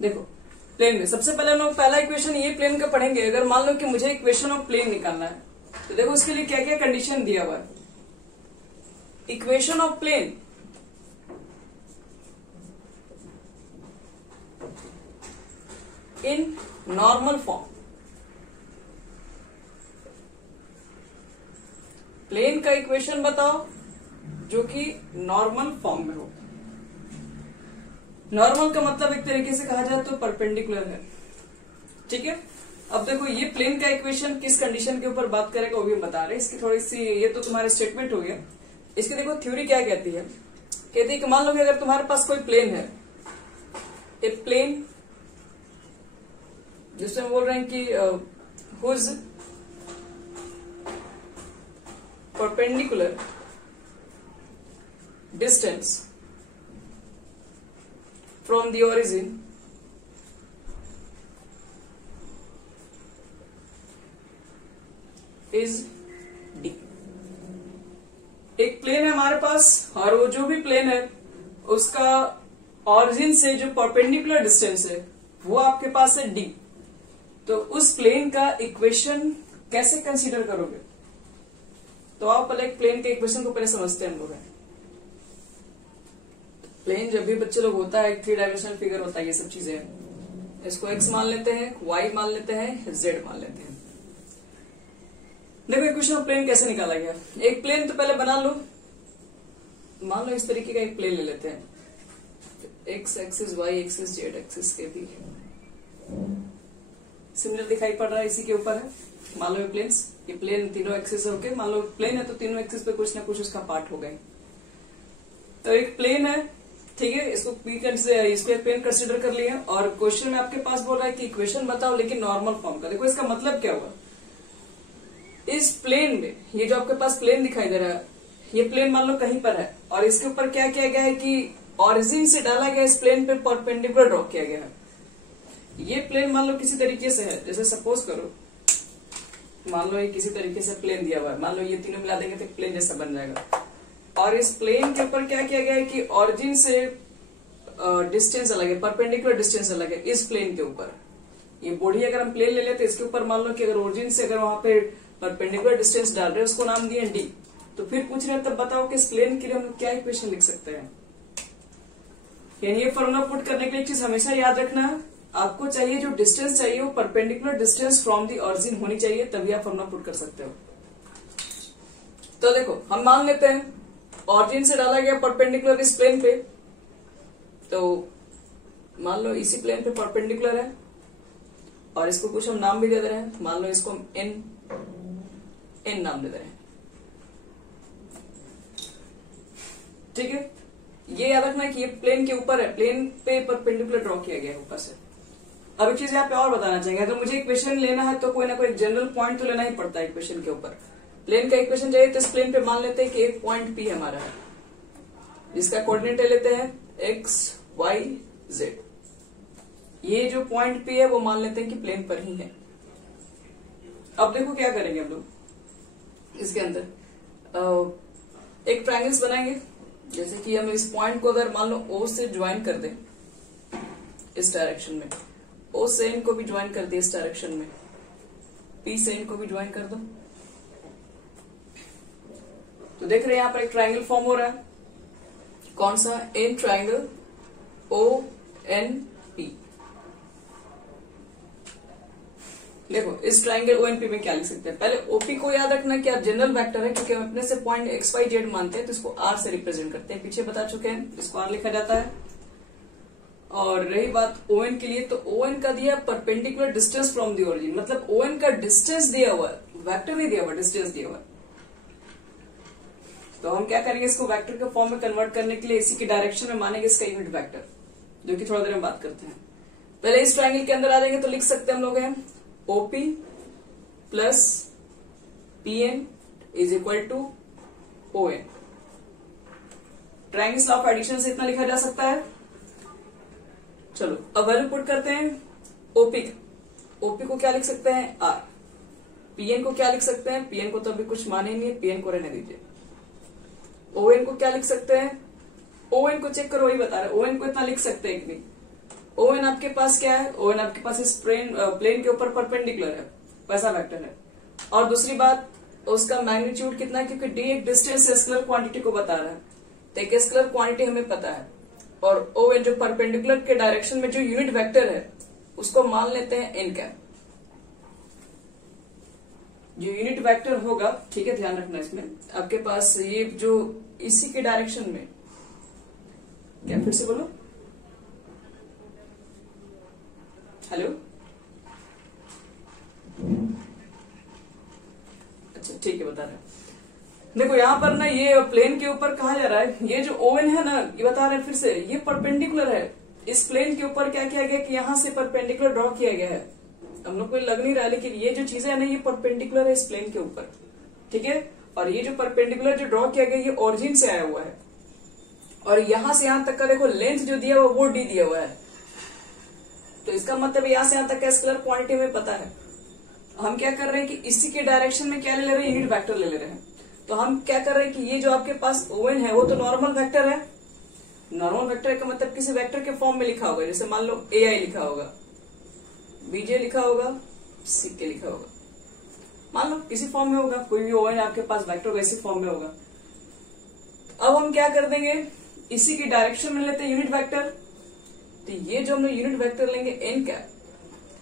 देखो प्लेन में सबसे पहले हम लोग पहला इक्वेशन ये प्लेन का पढ़ेंगे। अगर मान लो कि मुझे इक्वेशन ऑफ प्लेन निकालना है तो देखो उसके लिए क्या क्या कंडीशन दिया हुआ है। Equation of plane in normal form, plane का इक्वेशन बताओ जो कि नॉर्मल फॉर्म में हो। नॉर्मल का मतलब एक तरीके से कहा जाए तो परपेंडिकुलर है, ठीक है। अब देखो ये प्लेन का इक्वेशन किस कंडीशन के ऊपर बात करेगा वो भी हम बता रहे हैं। इसकी थोड़ी सी, ये तो तुम्हारी स्टेटमेंट हो गया। इसकी देखो थ्योरी क्या कहती है। कहती है कि मान लो कि अगर तुम्हारे पास कोई प्लेन है, ए प्लेन जिसमें बोल रहे हैं कि whose perpendicular distance from the origin is D. एक प्लेन है हमारे पास और वो जो भी प्लेन है उसका ऑरिजिन से जो परपेंडिकुलर डिस्टेंस है वो आपके पास है डी। तो उस प्लेन का इक्वेशन कैसे कंसीडर करोगे? तो आप पहले एक प्लेन के इक्वेशन को पहले समझते हैं हम लोग। प्लेन जब भी बच्चे लोग होता है 3 डायमेंशनल फिगर होता है, ये सब चीजें इसको x मान लेते हैं, y मान लेते हैं, z मान लेते हैं। देखो इक्वेशन ऑफ प्लेन कैसे निकाला गया। एक प्लेन तो पहले बना लो। मान लो इस तरीके का एक प्लेन ले लेते हैं, x axis, y axis, z axis के भी सिमिलर दिखाई पड़ रहा है, इसी के ऊपर है। मान लो ये प्लेन तीनों एक्सिस है, ओके। मान लो प्लेन है तो तीनों एक्सिस पे कुछ ना कुछ उसका पार्ट हो गए। तो एक प्लेन है, ठीक है, इसको इसको प्लेन कंसिडर कर लिया। और क्वेश्चन में आपके पास बोल रहा है कि इक्वेशन बताओ लेकिन नॉर्मल फॉर्म का। देखो इसका मतलब क्या हुआ। इस प्लेन में ये जो आपके पास प्लेन दिखाई दे रहा है, ये प्लेन मान लो कहीं पर है और इसके ऊपर क्या किया गया है कि ऑरिजिन से डाला गया इस प्लेन पे परपेंडिकुलर ड्रॉ किया गया है। ये प्लेन मान लो किसी तरीके से है, जैसे सपोज करो मान लो ये किसी तरीके से प्लेन दिया हुआ है, मान लो ये तीनों मिला देंगे तो प्लेन जैसा बन जाएगा। और इस प्लेन के ऊपर क्या किया गया है कि ऑरिजिन से डिस्टेंस अलग है, परपेंडिकुलर डिस्टेंस अलग है इस प्लेन के ऊपर। ये बॉडी अगर हम प्लेन ले लेते इसके ऊपर मान लो कि अगर ओरिजिन से अगर वहां पे परपेंडिकुलर डिस्टेंस डाल रहे हैं, उसको नाम दिए डी। तो फिर पूछ रहे हैं तब बताओ कि इस प्लेन के लिए हम क्या इक्वेशन लिख सकते हैं। यानी ये फॉर्मूला पुट करने के लिए एक चीज हमेशा याद रखना है, आपको चाहिए जो डिस्टेंस चाहिए वो perpendicular distance from the origin होनी चाहिए, तभी आप फॉर्मूला पुट कर सकते हो। तो देखो हम मान लेते हैं ऑरिजिन से डाला गया परपेंडिकुलर इस प्लेन पे, तो मान लो इसी प्लेन पे परपेंडिकुलर है और इसको कुछ हम नाम भी दे दे रहे हैं। मान लो इसको हम एन नाम दे दे रहे हैं, ठीक है। ये याद रखना कि ये प्लेन के ऊपर है, प्लेन पे परपेंडिकुलर ड्रॉ किया गया है ऊपर से। अब एक चीज यहाँ पे और बताना चाहेंगे, अगर मुझे इक्वेशन लेना है तो कोई ना कोई जनरल पॉइंट तो लेना ही पड़ता है इक्वेशन के ऊपर। प्लेन का इक्वेशन चाहिए तो इस प्लेन पे मान लेते हैं कि एक पॉइंट पी हमारा है, जिसका कोऑर्डिनेट ले लेते हैं एक्स वाई जेड। ये जो पॉइंट पी है वो मान लेते हैं कि प्लेन पर ही है। अब देखो क्या करेंगे हम लोग इसके अंदर एक ट्रायंगल्स बनाएंगे। जैसे कि हम इस पॉइंट को अगर मान लो ओ से ज्वाइन कर दें इस डायरेक्शन में, ओ से एन को भी ज्वाइन कर दे इस डायरेक्शन में, पी से एन को भी ज्वाइन कर दो, तो देख रहे हैं यहां पर एक ट्रायंगल फॉर्म हो रहा है। कौन सा? In triangle O N P. देखो इस ट्रायंगल ओ एन पी में क्या लिख सकते हैं। पहले ओपी को याद रखना कि आप जनरल वेक्टर है, क्योंकि हम अपने से पॉइंट एक्स वाई जेड मानते हैं तो इसको आर से रिप्रेजेंट करते हैं, पीछे बता चुके हैं, इसको आर लिखा जाता है। और रही बात ओ एन के लिए, तो ओ एन का दिया perpendicular distance from the origin, मतलब ओ एन का डिस्टेंस दिया हुआ है, वेक्टर नहीं दिया हुआ, डिस्टेंस दिया हुआ है। तो हम क्या करेंगे, इसको वेक्टर के फॉर्म में कन्वर्ट करने के लिए इसी की डायरेक्शन में मानेंगे इसका यूनिट वेक्टर, जो कि थोड़ा देर में बात करते हैं। पहले इस ट्रायंगल के अंदर आ जाएंगे तो लिख सकते हैं हम लोग हैं OP plus P N is equal to O N. Triangle's law of addition से इतना लिखा जा सकता है। चलो अब वैल्यू पुट करते हैं ओपी का। ओपी को क्या लिख सकते हैं? आर। पीएन को क्या लिख सकते हैं? पीएन को तो अभी कुछ माने नहीं है, पीएन को रहने दीजिए। ओएन को क्या लिख सकते हैं? ओएन को चेक करो, वही बता रहे। ओएन को इतना लिख सकते हैं कि नहीं, ओ एन आपके पास क्या है, ओ एन आपके पास इस प्लेन के ऊपर परपेंडिकुलर है, वैसा वेक्टर है। और दूसरी बात, उसका मैग्नीट्यूड कितना है, क्योंकि डी एक डिस्टेंस स्केलर क्वांटिटी को बता रहा है, तो एक स्केलर क्वांटिटी हमें पता है। और ओ एन जो परपेंडिकुलर के डायरेक्शन में जो यूनिट वेक्टर है उसको मान लेते हैं एन कैप। जो यूनिट वेक्टर होगा, ठीक है, ध्यान रखना इसमें, आपके पास ये जो इसी के डायरेक्शन में, क्या फिर से बोलो, हेलो, अच्छा ठीक है, बता रहे हैं। देखो यहाँ पर ना ये प्लेन के ऊपर कहा जा रहा है, ये जो ओवन है ना, ये बता रहे हैं फिर से, ये परपेंडिकुलर है इस प्लेन के ऊपर। क्या किया गया कि यहाँ से परपेंडिकुलर ड्रॉ किया गया है, हम लोग को लग नहीं रहा, लेकिन ये जो चीजें है ना, ये परपेंडिकुलर है इस प्लेन के ऊपर, ठीक है। और ये जो परपेंडिकुलर जो ड्रॉ किया गया, ये ओरिजिन से आया हुआ है, और यहां से यहां तक का देखो लेंथ जो दिया हुआ वो डी दिया हुआ है। तो इसका मतलब यहां से यहां तक का स्केलर क्वांटिटी में पता है। हम क्या कर रहे हैं कि इसी के डायरेक्शन में क्या ले रहे हैं, यूनिट वेक्टर ले रहे हैं। तो हम क्या कर रहे हैं कि ये जो आपके पास ओवन है वो तो नॉर्मल वेक्टर है। नॉर्मल वेक्टर का मतलब किसी वेक्टर के फॉर्म में लिखा होगा, जैसे मान लो AI लिखा होगा, BJ लिखा होगा, CK लिखा होगा, मान लो किसी फॉर्म में होगा, कोई भी ओवन आपके पास वेक्टर वैसे फॉर्म में होगा। अब हम क्या कर देंगे, इसी की डायरेक्शन में लेते हैं यूनिट वेक्टर। तो ये जो हम यूनिट वेक्टर लेंगे एन कैप,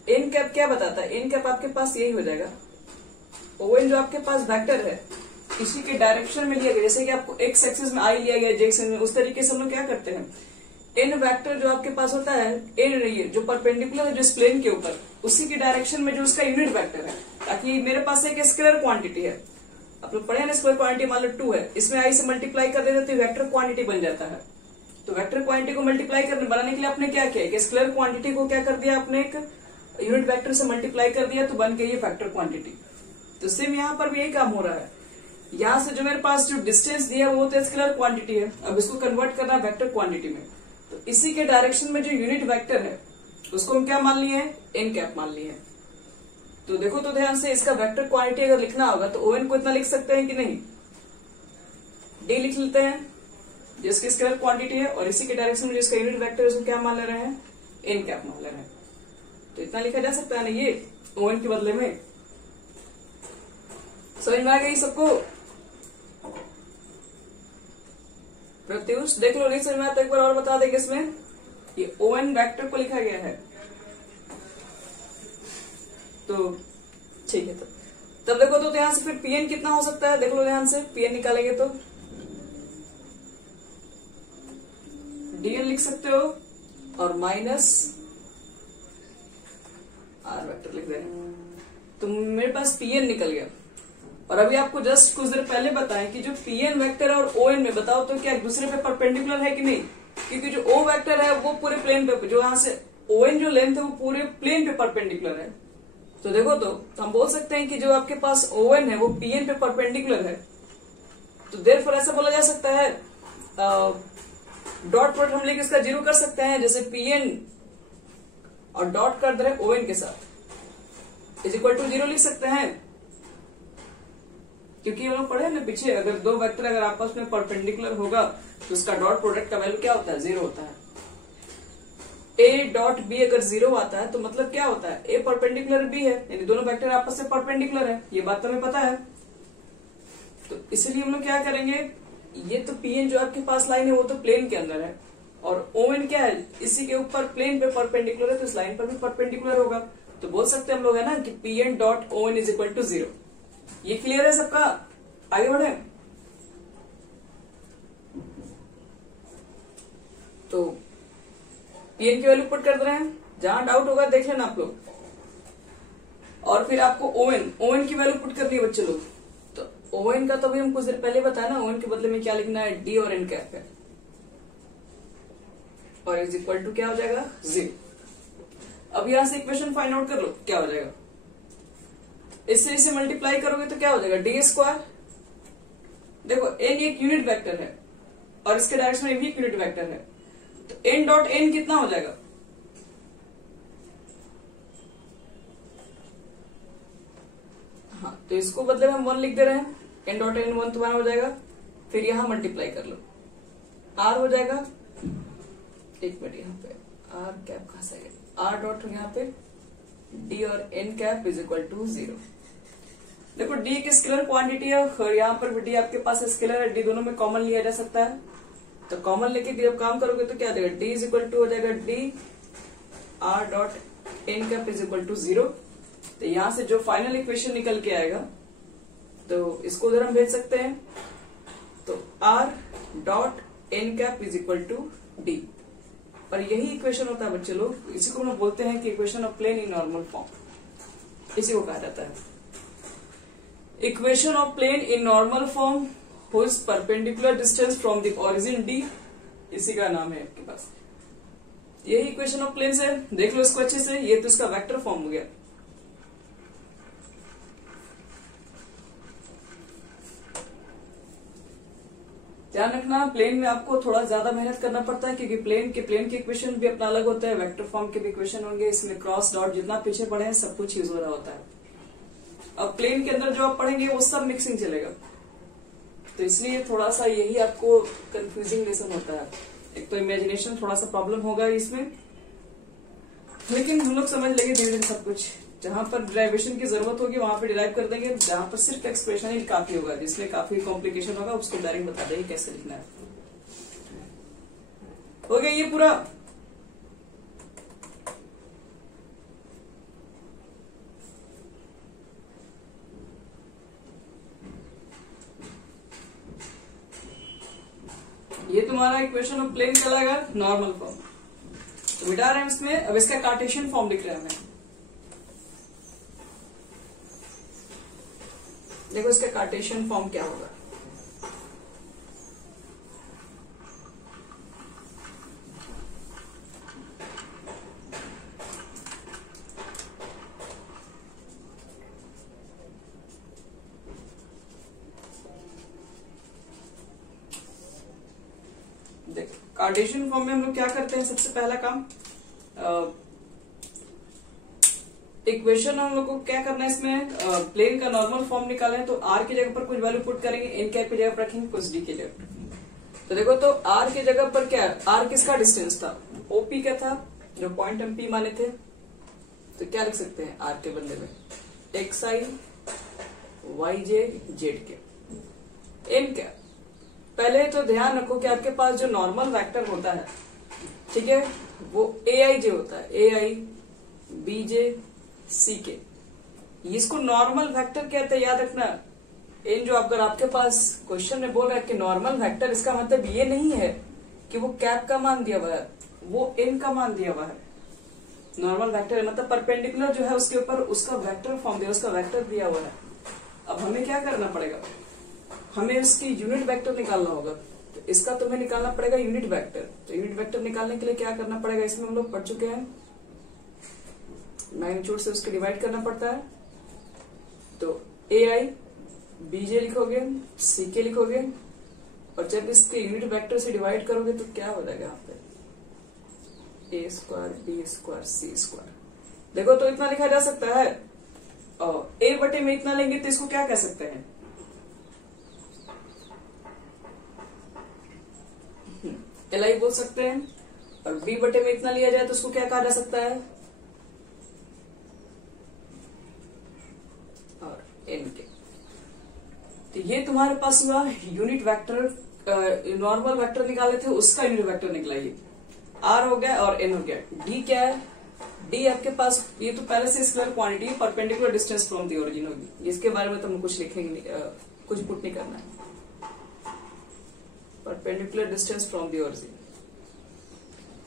एन कैप क्या बताता है, एन कैप आपके पास यही हो जाएगा, ओवन जो आपके पास वेक्टर है इसी के डायरेक्शन में लिया गया, जैसे कि आपको एक्स एक्सिस में आई लिया गया, जे एक्सिस में, उस तरीके से हम लोग क्या करते हैं, एन वेक्टर जो आपके पास होता है, एन रही जो परपेंडिकुलर है जो इस प्लेन के ऊपर, उसी की डायरेक्शन में जो उसका यूनिट वेक्टर है, ताकि मेरे पास एक स्केलर क्वांटिटी है, आप लोग पढ़े ना, स्केलर क्वांटिटी मान लो 2 है, इसमें आई से मल्टीप्लाई कर देते तो वेक्टर क्वांटिटी बन जाता है। तो वेक्टर क्वांटिटी को मल्टीप्लाई करने बनाने के लिए आपने क्या किया कि स्केलर क्वांटिटी को क्या कर दिया, आपने एक यूनिट वेक्टर से मल्टीप्लाई कर दिया, तो बन गई ये वेक्टर क्वांटिटी। तो सेम यहाँ पर भी यही काम हो रहा है, यहाँ से जो मेरे पास जो डिस्टेंस दिया वो तो स्केलर क्वांटिटी है, अब इसको कन्वर्ट करना है वेक्टर क्वांटिटी में। तो इसी के डायरेक्शन में जो यूनिट वेक्टर है उसको हम क्या मान लिए हैं, एन कैप मान लिए हैं। तो देखो तो ध्यान से, इसका वेक्टर क्वांटिटी अगर लिखना होगा तो ओएन को इतना लिख सकते हैं कि नहीं, डी लिख लेते हैं जिसकी स्केलर क्वांटिटी है, और इसी के डायरेक्शन में जिसका यूनिट वेक्टर है उसको क्या मान ले रहे हैं, एन कैप मान ले रहे हैं। तो इतना लिखा जा सकता है ना ये ओएन के बदले में। समझ में आ गई सबको? प्रत्युष देख लो, नहीं समझ में आता एक बार और बता देंगे। इसमें ये ओएन वेक्टर को लिखा गया है, तो ठीक है। तब देखो तो ध्यान से फिर पीएन कितना हो सकता है, देख लो ध्यान से, पीएन निकालेंगे तो डीएन लिख सकते हो और माइनस आर वेक्टर लिख रहे हैं, तो मेरे पास पीएन निकल गया। और अभी आपको जस्ट कुछ देर पहले बताएं कि जो पीएन वेक्टर है और ओएन में बताओ तो क्या एक दूसरे पे परपेंडिकुलर है कि नहीं, क्योंकि जो ओ वेक्टर है वो पूरे प्लेन पे, जो यहां से ओएन जो लेंथ है वो पूरे प्लेन पे परपेंडिकुलर है। तो देखो तो हम बोल सकते हैं कि जो आपके पास ओएन है वो पीएन पे परपेंडिकुलर है, तो देयरफॉर ऐसा बोला जा सकता है, डॉट प्रोडक्ट हम लेके इसका 0 कर सकते हैं, जैसे पीएन और डॉट कर दे रहे ओएन के साथ इज इक्वल टू 0 लिख सकते हैं, क्योंकि हम लोग पढ़े ना पीछे, अगर दो वेक्टर अगर आपस में परपेंडिकुलर होगा तो उसका डॉट प्रोडक्ट का वैल्यू क्या होता है, 0 होता है। ए डॉट बी अगर 0 आता है तो मतलब क्या होता है, ए परपेंडिकुलर बी है, यानी दोनों वेक्टर आपस में परपेंडिकुलर है, ये बात तो हमें पता है। तो इसलिए हम लोग क्या करेंगे, ये तो पीएन जो आपके पास लाइन है वो तो प्लेन के अंदर है, और ओएन क्या है, इसी के ऊपर प्लेन पे परपेंडिकुलर है, तो इस लाइन पर भी परपेंडिकुलर होगा। तो बोल सकते हैं हम लोग है ना कि PN dot ON is equal to 0। ये क्लियर है सबका? आगे बढ़े। तो पीएन की वैल्यू पुट कर दे रहे हैं, जहां डाउट होगा देख लेना आप लोग। और फिर आपको ओएन की वैल्यू पुट करनी है बच्चे लोग। तो ओएन का तो अभी हम कुछ देर पहले बताया ना, ओएन के बदले में क्या लिखना है, डी और एन कैप है, और इज इक्वल टू क्या हो जाएगा, 0। अब यहां से इक्वेशन फाइंड आउट कर लो क्या हो जाएगा, इससे इसे मल्टीप्लाई करोगे तो क्या हो जाएगा, डी स्क्वायर। देखो एन एक यूनिट वेक्टर है और इसके डायरेक्शन में भी एक यूनिट वेक्टर है, तो एन डॉट एन कितना हो जाएगा, हाँ, तो इसको बदले में हम 1 लिख दे रहे हैं, एन डॉट एन 1 तुम्हारा हो जाएगा। फिर यहां मल्टीप्लाई कर लो, आर हो जाएगा, एक मिनट यहाँ पे आर कैप कहां से गया, आर डॉट यहाँ पे डी और N cap is equal to 0। देखो डी एक स्केलर क्वांटिटी है और यहाँ पर भी डी आपके पास स्केलर है, डी दोनों में कॉमन लिया जा सकता है, तो कॉमन लेके जब काम करोगे तो क्या देगा, डी इज इक्वल टू हो जाएगा D R dot N cap is equal to 0। तो यहां से जो फाइनल इक्वेशन निकल के आएगा तो इसको उधर हम भेज सकते हैं, तो R dot N cap is equal to D, और यही इक्वेशन होता है बच्चे लोग, इसी को हम बोलते हैं कि equation of plane in normal form, इसी को कहा जाता है equation of plane in normal form whose perpendicular distance from the origin D, इसी का नाम है आपके पास, यही इक्वेशन ऑफ प्लेन से। देख लो इसको अच्छे से, ये तो इसका वेक्टर फॉर्म हो गया। ध्यान रखना प्लेन में आपको थोड़ा ज्यादा मेहनत करना पड़ता है, क्योंकि प्लेन की इक्वेशन भी अपना अलग होता है, वेक्टर फॉर्म के भी इक्वेशन होंगे, इसमें क्रॉस डॉट जितना पीछे पढ़े हैं सब कुछ यूज हो रहा होता है। अब प्लेन के अंदर जो आप पढ़ेंगे वो सब मिक्सिंग चलेगा, तो इसलिए थोड़ा सा यही आपको कंफ्यूजिंग लेसन होता है। एक तो इमेजिनेशन थोड़ा सा प्रॉब्लम होगा इसमें, लेकिन हम लोग समझ लेंगे धीरे धीरे सब कुछ। जहां पर डिराइवेशन की जरूरत होगी वहां पर डिराइव कर देंगे, जहां पर सिर्फ एक्सप्रेशन ही काफी होगा, जिसमें काफी कॉम्प्लिकेशन होगा उसको डायरेक्ट बता देंगे कैसे लिखना है। हो गया ये पूरा। ये तुम्हारा इक्वेशन ऑफ प्लेन कहलाएगा नॉर्मल फॉर्म। तो बिटा रहे हैं इसमें, अब इसका कार्टेशियन फॉर्म लिख रहे हैं हमें। देखो इसका कार्टेशियन फॉर्म क्या होगा, देखो कार्टेशियन फॉर्म में हम लोग क्या करते हैं, सबसे पहला काम इक्वेशन हम लोग को क्या करना है इसमें, प्लेन का नॉर्मल फॉर्म निकाले, तो आर की जगह पर कुछ वैल्यू पुट करेंगे, एन कैप की जगह पर रखेंगे कुछ डी की जगह पर। तो देखो तो आर की जगह पर क्या है, आर किसका डिस्टेंस था, ओपी का था, जो पॉइंट हम पी माने थे, तो क्या लिख सकते हैं आर के बदले में एक्स आई वाई जे जेड के। एन कैप पहले तो ध्यान रखो कि आपके पास जो नॉर्मल वेक्टर होता है, ठीक है, वो ए आई जे होता है, ए आई बी जे सी के, इसको नॉर्मल वेक्टर कहते हैं, याद रखना। इन जो अगर आपके पास क्वेश्चन में बोल रहा है कि नॉर्मल वेक्टर, इसका मतलब ये नहीं है कि वो कैप का मान दिया हुआ है, वो एन का मान दिया हुआ है। नॉर्मल वेक्टर मतलब परपेंडिकुलर जो है उसके ऊपर उसका वेक्टर फॉर्म दिया, उसका वेक्टर दिया हुआ है। अब हमें क्या करना पड़ेगा, हमें इसकी यूनिट वेक्टर निकालना होगा, तो इसका तुम्हें निकालना पड़ेगा यूनिट वेक्टर। तो यूनिट वेक्टर निकालने के लिए क्या करना पड़ेगा, इसमें हम लोग पढ़ चुके हैं, मैग्नीट्यूड से उसके डिवाइड करना पड़ता है। तो ए आई बीजे लिखोगे, सी के लिखोगे, और जब इसके यूनिट वेक्टर से डिवाइड करोगे तो क्या हो जाएगा यहाँ पे, ए स्क्वायर बी स्क्वायर सी स्क्वायर। देखो तो इतना लिखा जा सकता है, और ए बटे में इतना लेंगे तो इसको क्या कह सकते हैं, एल आई बोल सकते हैं, और बी बटे में इतना लिया जाए तो उसको क्या कहा जा सकता है, और एन के। तो ये तुम्हारे पास हुआ यूनिट वेक्टर, नॉर्मल वेक्टर निकाले थे उसका यूनिट वेक्टर निकलाइए, आर हो गया और एन हो गया। डी क्या है, डी आपके पास ये तो पहले से स्केलर क्वांटिटी है, perpendicular distance from the origin होगी, इसके बारे में तो हम कुछ लिखेंगे, कुछ पुट नहीं करना है, perpendicular distance from the origin.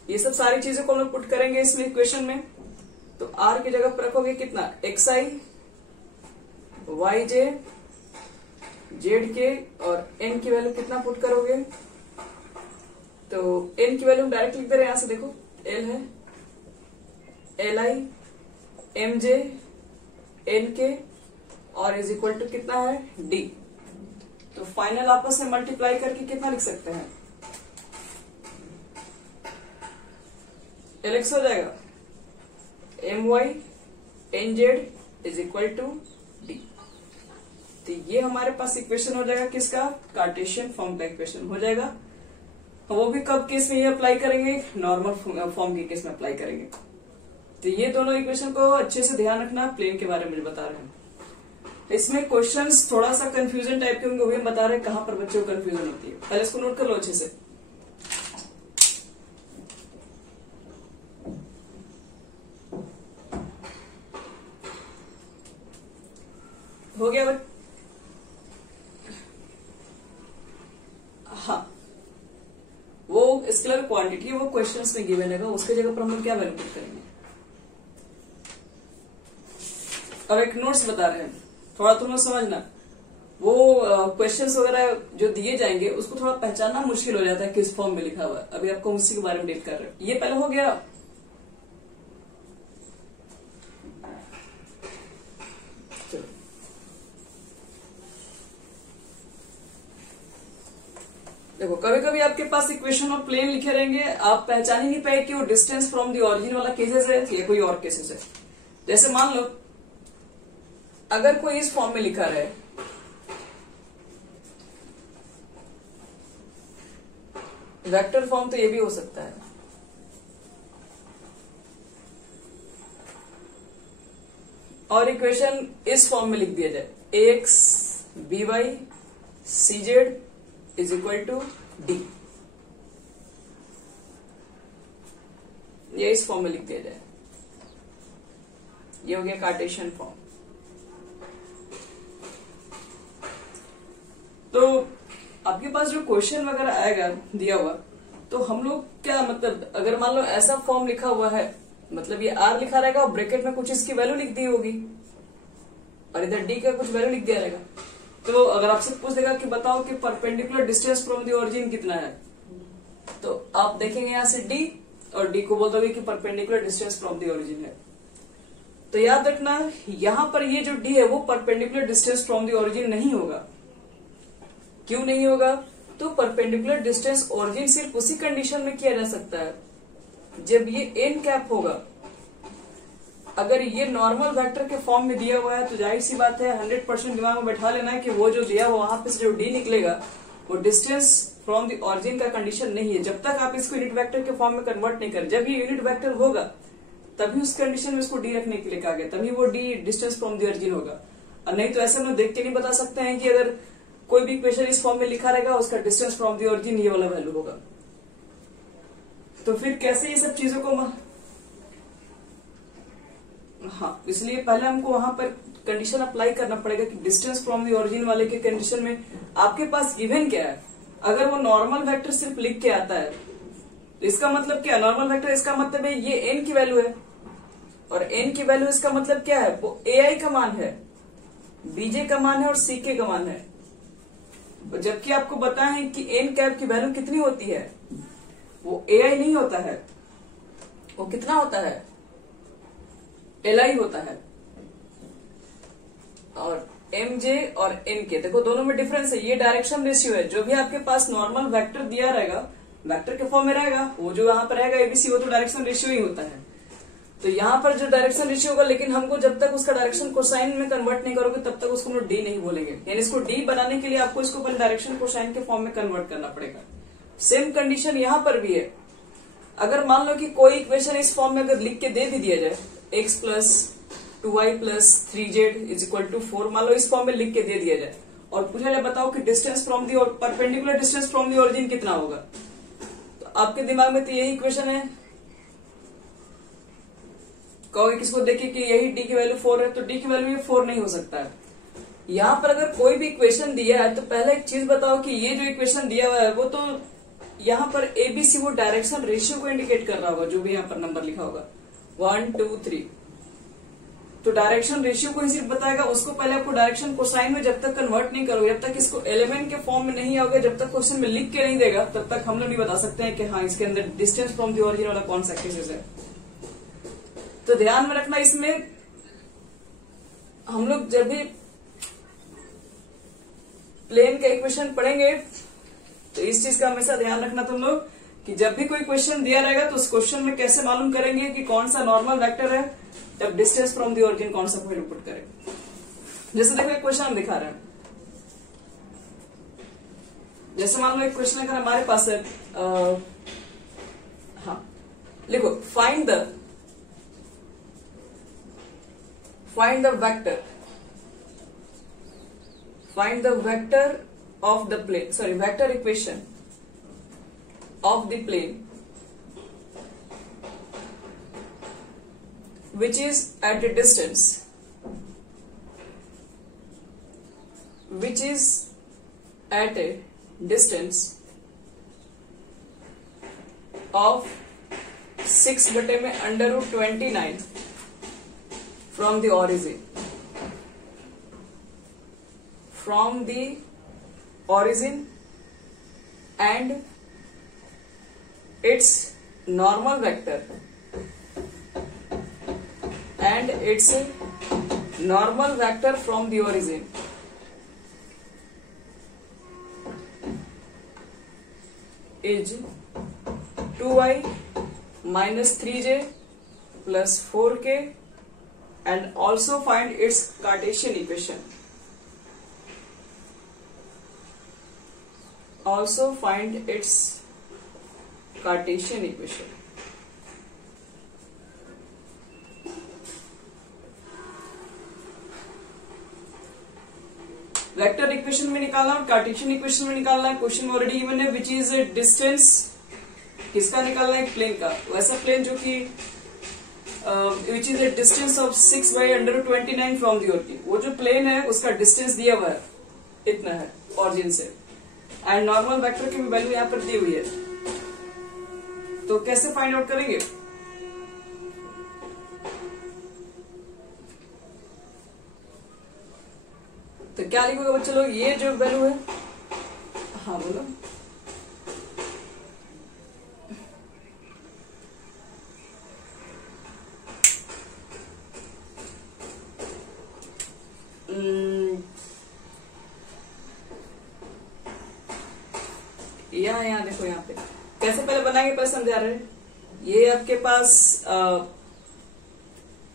ये सब सारी चीजों को हम लोग पुट करेंगे इसमें इक्वेशन में। तो आर की जगह पर रखोगे कितना, एक्स आई वाई जे जेड के, और एन की वैल्यू कितना पुट करोगे, तो एन की वैल्यू हम डायरेक्ट लिख दे रहे हैं, यहां से देखो एल है L I M J N K, और इज इक्वल टू कितना है डी। तो फाइनल आपस में मल्टीप्लाई करके कितना लिख सकते हैं, एल एक्स हो जाएगा M Y N Z is equal to D. तो ये हमारे पास इक्वेशन हो जाएगा किसका, कार्टेशियन फॉर्म का इक्वेशन हो जाएगा। वो भी कब केस में ये अप्लाई करेंगे, नॉर्मल फॉर्म के केस में अप्लाई करेंगे। तो ये दोनों इक्वेशन को अच्छे से ध्यान रखना, प्लेन के बारे में बता रहे हैं। इसमें क्वेश्चंस थोड़ा सा कंफ्यूजन टाइप के होंगे, वो हम बता रहे हैं कहां पर बच्चों को कंफ्यूजन होती है। पहले इसको नोट कर लो अच्छे से। हो गया बट हाँ, वो स्केलर क्वांटिटी वो क्वेश्चंस में गिवन है, उसके जगह पर हम लोग क्या वैल्यू पुट करेंगे। अब एक नोट्स बता रहे हैं, थोड़ा तुम लोग समझना। वो क्वेश्चंस वगैरह जो दिए जाएंगे उसको थोड़ा पहचानना मुश्किल हो जाता है किस फॉर्म में लिखा हुआ है। अभी आपको उसी के बारे में डील कर रहे हो। ये पहले हो गया। चलो देखो, कभी कभी आपके पास इक्वेशन और प्लेन लिखे रहेंगे, आप पहचान ही नहीं पाए कि वो डिस्टेंस फ्रॉम द ओरिजिन वाला केसेस है या कोई और केसेस है। जैसे मान लो अगर कोई इस फॉर्म में लिखा रहे, वेक्टर फॉर्म तो ये भी हो सकता है, और इक्वेशन इस फॉर्म में लिख दिया जाए, ax by cz is equal to D, ये इस फॉर्म में लिख दिया जाए। ये हो गया कार्टेशियन फॉर्म। तो आपके पास जो क्वेश्चन वगैरह आएगा दिया हुआ, तो हम लोग क्या मतलब, अगर मान लो ऐसा फॉर्म लिखा हुआ है, मतलब ये आर लिखा रहेगा और ब्रैकेट में कुछ इसकी वैल्यू लिख दी होगी और इधर डी का कुछ वैल्यू लिख दिया रहेगा। तो अगर आपसे पूछ देगा कि बताओ कि perpendicular distance from the origin कितना है, तो आप देखेंगे यहां से डी और डी को बोल दोगे कि perpendicular distance from the origin है। तो याद रखना, यहां पर ये जो डी है वो perpendicular distance from the origin नहीं होगा। क्यों नहीं होगा? तो परपेंडिकुलर डिस्टेंस ओरिजिन सिर्फ उसी कंडीशन में किया जा सकता है जब ये एन कैप होगा। अगर ये नॉर्मल वेक्टर के फॉर्म में दिया हुआ है तो जाहिर सी बात है 100% दिमाग में बैठा लेना है कि वो जो दिया हुआ वहां पे से जो डी निकलेगा वो डिस्टेंस फ्रॉम द ओरिजिन का कंडीशन नहीं है, जब तक आप इसको यूनिट वेक्टर के फॉर्म में कन्वर्ट नहीं करें। जब ये यूनिट वेक्टर होगा तभी उस कंडीशन में इसको डी रखने के लिए कहा गया, तभी वो D distance from the origin होगा। और नहीं तो ऐसे हम लोग देख के नहीं बता सकते हैं कि अगर कोई भी इक्वेशन इस फॉर्म में लिखा रहेगा उसका डिस्टेंस फ्रॉम द ओरिजिन ये वाला वैल्यू होगा। तो फिर कैसे ये सब चीजों को हाँ, इसलिए पहले हमको वहां पर कंडीशन अप्लाई करना पड़ेगा कि डिस्टेंस फ्रॉम द ओरिजिन वाले के कंडीशन में आपके पास गिवन क्या है। अगर वो नॉर्मल वेक्टर सिर्फ लिख के आता है तो इसका मतलब क्या? नॉर्मल वेक्टर इसका मतलब है ये एन की वैल्यू है, और एन की वैल्यू इसका मतलब क्या है? वो ए आई का मान है, बीजे का मान है और सी के का मान है। जबकि आपको बताया है कि एन कैप की वैल्यू कितनी होती है, वो ए आई नहीं होता है, वो कितना होता है? एल आई होता है। और एम जे और एन के देखो दोनों में डिफरेंस है, ये डायरेक्शन रेशियो है। जो भी आपके पास नॉर्मल वेक्टर दिया रहेगा, वेक्टर के फॉर्म में रहेगा, वो जो यहाँ पर रहेगा एबीसी, वो तो डायरेक्शन रेशियो ही होता है। तो यहाँ पर जो डायरेक्शन रेशियो होगा, लेकिन हमको जब तक उसका डायरेक्शन कोसाइन में कन्वर्ट नहीं करोगे तब तक उसको हम लोग डी नहीं बोलेंगे। यानी इसको डी बनाने के लिए आपको इसको पहले डायरेक्शन कोसाइन के फॉर्म में कन्वर्ट करना पड़ेगा। सेम कंडीशन यहाँ पर भी है। अगर मान लो कि कोई इक्वेशन इस फॉर्म में अगर लिख के दे भी दिया जाए, x plus 2y plus 3z is equal to 4, मान लो इस फॉर्म में लिख के दे दिया जाए और पूछा जाए बताओ कि distance from the perpendicular distance from the origin कितना होगा, तो आपके दिमाग में तो यही इक्वेशन है। कहोगे किसको देखिए कि यही d की वैल्यू 4 है, तो d की वैल्यू 4 नहीं हो सकता है। यहाँ पर अगर कोई भी इक्वेशन दिया है तो पहले एक चीज बताओ कि ये जो इक्वेशन दिया हुआ है वो तो यहाँ पर एबीसी वो डायरेक्शन रेशियो को इंडिकेट कर रहा होगा, जो भी यहाँ पर नंबर लिखा होगा 1 2 3, तो डायरेक्शन रेशियो को ही सिर्फ बताएगा। उसको पहले आपको डायरेक्शन कोसाइन में जब तक कन्वर्ट नहीं करोगे, जब तक इसको एलिमेंट के फॉर्म में नहीं आओगे, जब तक क्वेश्चन में लिख के नहीं देगा, तब तक हम लोग नहीं बता सकते हैं कि हाँ इसके अंदर डिस्टेंस फ्रॉम द ओरिजिन वाला कौन सा केसेस है। तो ध्यान में रखना, इसमें हम लोग जब भी प्लेन का इक्वेशन पढ़ेंगे तो इस चीज का हमेशा ध्यान रखना तुम लोग कि जब भी कोई क्वेश्चन दिया रहेगा तो उस क्वेश्चन में कैसे मालूम करेंगे कि कौन सा नॉर्मल वेक्टर है, जब डिस्टेंस फ्रॉम द ओरिजिन कौन सा वैल्यू पुट करें। जैसे देखो एक क्वेश्चन हम दिखा रहे हैं, जैसे मान लो एक क्वेश्चन अगर हमारे पास है, हाँ लिखो, find the vector of the plane, sorry, vector equation of the plane which is at a distance of 6 बटे में under root 29 from the origin and its normal vector from the origin is 2i minus 3j plus 4k, and also find its Cartesian equation. Vector equation में निकालना और Cartesian equation में निकालना है। Question already given है, which is distance किसका निकालना है, प्लेन का। वैसा प्लेन जो कि which is a distance of 6 by under 29 from the origin. वो जो प्लेन है उसका डिस्टेंस दिया हुआ है, इतना है ऑरिजिन से, एंड नॉर्मल वेक्टर की भी वैल्यू यहाँ पर दी हुई है। तो कैसे फाइंड आउट करेंगे, तो क्या लिखोगे बच्चे लोग, ये जो वैल्यू है, हाँ बोलो, यहाँ देखो, यहाँ पे कैसे पहले बनाएंगे, पहले समझा रहे हैं। ये आपके पास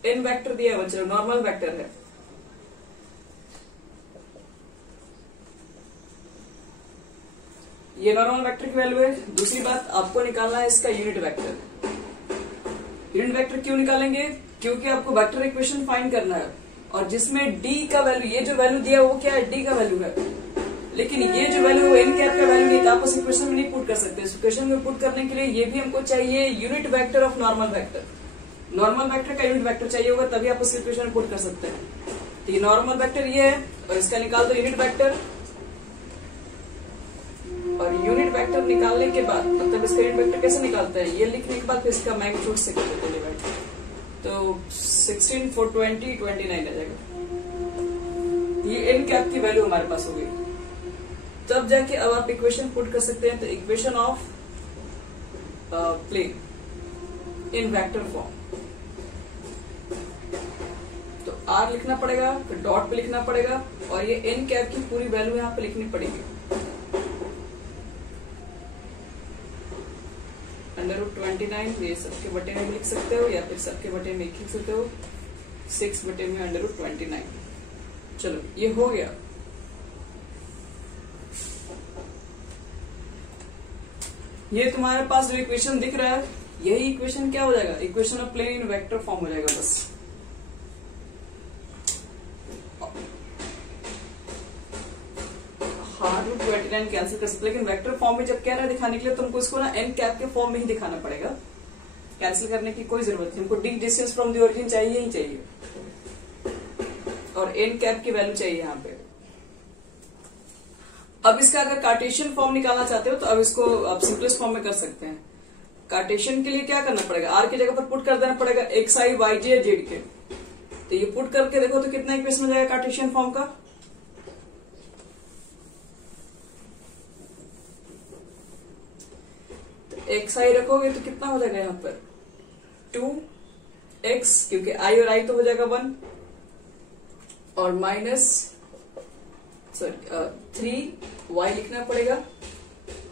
एन वेक्टर दिया है बच्चों, नॉर्मल वेक्टर है। ये नॉर्मल वेक्टर की वैल्यू है। दूसरी बात, आपको निकालना है इसका यूनिट वेक्टर। यूनिट वेक्टर क्यों निकालेंगे, क्योंकि आपको वेक्टर इक्वेशन फाइंड करना है, और जिसमें डी का वैल्यू, ये जो वैल्यू दिया है वो क्या है, डी का वैल्यू है, लेकिन ये जो वैल्यू है एन कैप का वैल्यू नहीं, आप उस इक्वेशन में नहीं पुट कर सकते। इस इक्वेशन में पुट करने के लिए ये भी हमको चाहिए unit vector of normal vector. Normal vector का यूनिट वेक्टर चाहिए होगा, तभी आप उस इक्वेशन में पुट कर सकते हैं। तो ये नॉर्मल वेक्टर ये है, और इसका निकाल दो यूनिट वेक्टर, और यूनिट वेक्टर निकालने के बाद, मतलब इसका यूनिट वेक्टर कैसे निकालते हैं, ये लिखने के बाद फिर इसका मैग्नीट्यूड से कर देते डिवाइड, तो 16 4 20 29 आ जाएगा। ये एन कैप की वैल्यू हमारे पास हो गई। तब जाके अब आप इक्वेशन पुट कर सकते हैं। तो equation of plane in vector form, तो आर लिखना पड़ेगा, फिर डॉट पे लिखना पड़ेगा, और ये एन कैप की पूरी वैल्यू यहाँ पे लिखनी पड़ेगी। अंडर रूट 29, ये सबके बटे में लिख सकते हो, या फिर सबके बटे में लिख सकते हो, 6 बटे में अंडर रूट 29। चलो ये हो गया। ये तुम्हारे पास जो इक्वेशन दिख रहा है, यही इक्वेशन क्या हो जाएगा, equation of plane in vector form हो जाएगा बस। हाँ, रूट 29 कैंसिल कर सकते, लेकिन वेक्टर फॉर्म में जब कह रहा है दिखाने के लिए, तुमको इसको ना एन कैप के फॉर्म में ही दिखाना पड़ेगा। कैंसिल करने की कोई जरूरत नहीं, हमको D distance from the origin चाहिए ही चाहिए, और एन कैप की वैल्यू चाहिए यहाँ पे। अब इसका अगर कार्टेशियन फॉर्म निकालना चाहते हो तो अब इसको आप सिंपलेस्ट फॉर्म में कर सकते हैं। कार्टेशियन के लिए क्या करना पड़ेगा, आर की जगह पर पुट कर देना पड़ेगा एक्स आई वाई जे जेड के। तो ये पुट करके देखो तो कितना इक्वेशन हो जाएगा कार्टेशियन फॉर्म का, तो एक्स आई रखोगे तो कितना हो जाएगा यहाँ पर 2x, क्योंकि आई और आई तो हो जाएगा 1, और माइनस 3y लिखना पड़ेगा,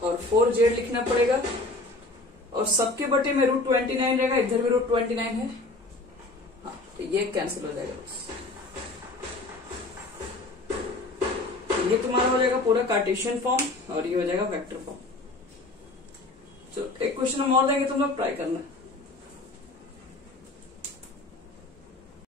और 4z लिखना पड़ेगा, और सबके बटे में रूट 29 रहेगा, इधर भी रूट 29 है। हाँ, तो ये कैंसिल हो जाएगा बस। तो ये तुम्हारा हो जाएगा पूरा कार्टेशियन फॉर्म और ये हो जाएगा वेक्टर फॉर्म। चलो एक क्वेश्चन हम और देंगे, तुम लोग ट्राई करना।